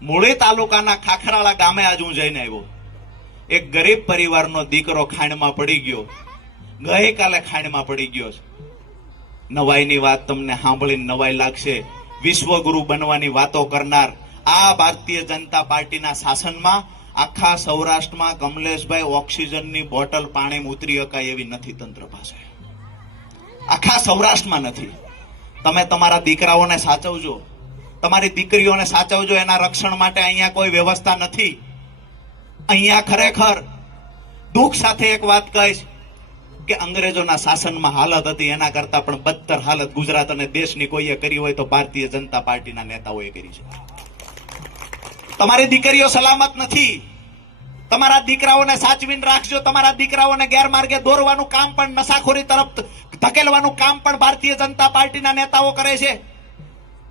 મૂળી તાલુકાના ખાખરાળા ગામે આજ હું જઈને આવ્યો. એક ગરીબ પરિવારનો દીકરો ખાણમાં પડી ગયો, ગઈકાલે ખાણમાં પડી ગયો છે. નવાઈની વાત તમને સાંભળીને નવાઈ લાગશે. વિશ્વગુરુ બનવાની વાતો કરનાર આ ભારતીય જનતા પાર્ટીના શાસનમાં આખા સૌરાષ્ટ્રમાં કમલેશભાઈ ઓક્સિજનની બોટલ પાણીમાં ઉતરી શકાય એવી નથી તંત્ર પાસે. આખા સૌરાષ્ટ્રમાં નથી. તમે તમારા દીકરાઓને સાચવજો, તમારી દીકરીઓને સાચવજો. એના રક્ષણ માટે અહીંયા કોઈ વ્યવસ્થા નથી. અહીંયા ખરેખર દુઃખ સાથે એક વાત કહીશ કે અંગ્રેજોના શાસનમાં હાલત હતી એના કરતા પણ બદતર હાલત ગુજરાત અને દેશની કોઈએ કરી હોય તો ભારતીય જનતા પાર્ટીના નેતાઓએ કરી છે. તમારી દીકરીઓ સલામત નથી. તમારા દીકરાઓને સાચવીને રાખજો. તમારા દીકરાઓને ગેરમાર્ગે દોરવાનું કામ પણ, નશાખોરી તરફ ધકેલવાનું કામ પણ ભારતીય જનતા પાર્ટીના નેતાઓ કરે છે.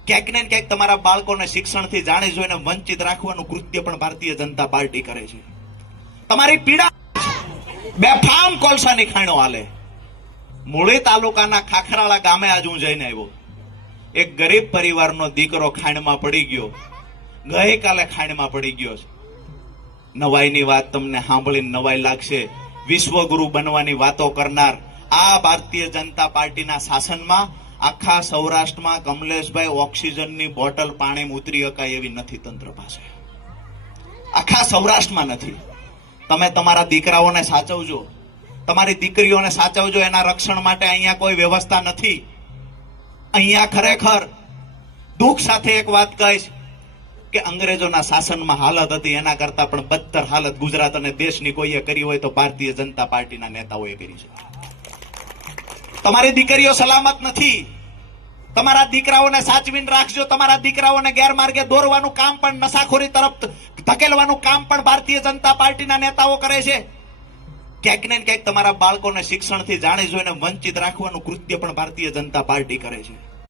ક્યાંક ને ક્યાંક તમારા બાળકોને શિક્ષણથી જાણી જોઈને વંચિત રાખવાનું કૃત્ય પણ ભારતીય જનતા પાર્ટી કરે છે. તમારી પીડા બેફામ કોલસાની ખાણો હાલે. મૂળી તાલુકાના ખાખરાળા ગામે આજ હું જઈને આવ્યો. એક ગરીબ પરિવારનો દીકરો ખાણમાં પડી ગયો, ગઈકાલે ખાણમાં પડી ગયો છે. નવાઈની વાત તમને સાંભળીને નવાઈ લાગશે. વિશ્વગુરુ બનવાની વાતો કરનાર આ ભારતીય જનતા પાર્ટીના શાસનમાં આખા સૌરાષ્ટ્રમાં કમલેશભાઈ ઓક્સિજનની બોટલ પાણીમાં ઉતરી શકાય એવી નથી તંત્ર પાસે. આખા સૌરાષ્ટ્રમાં નથી. તમે તમારા દીકરાઓને સાચવજો, તમારી દીકરીઓને સાચવજો. એના રક્ષણ માટે અહીંયા કોઈ વ્યવસ્થા નથી. અહીંયા ખરેખર દુઃખ સાથે એક વાત કહીશ કે અંગ્રેજોના શાસનમાં હાલત હતી એના કરતા પણ બદતર હાલત ગુજરાત અને દેશની કોઈએ કરી હોય તો ભારતીય જનતા પાર્ટીના નેતાઓએ કરી છે. તમારી દીકરીઓ સલામત નથી. તમારા દીકરાઓને સાચવીને રાખજો. તમારા દીકરાઓને ગેરમાર્ગે દોરવાનું કામ પણ, નશાખોરી તરફ ધકેલવાનું કામ પણ ભારતીય જનતા પાર્ટીના નેતાઓ કરે છે. ક્યાંક ને ક્યાંક તમારા બાળકોને શિક્ષણથી જાણી જોઈને વંચિત રાખવાનું કૃત્ય પણ ભારતીય જનતા પાર્ટી કરે છે.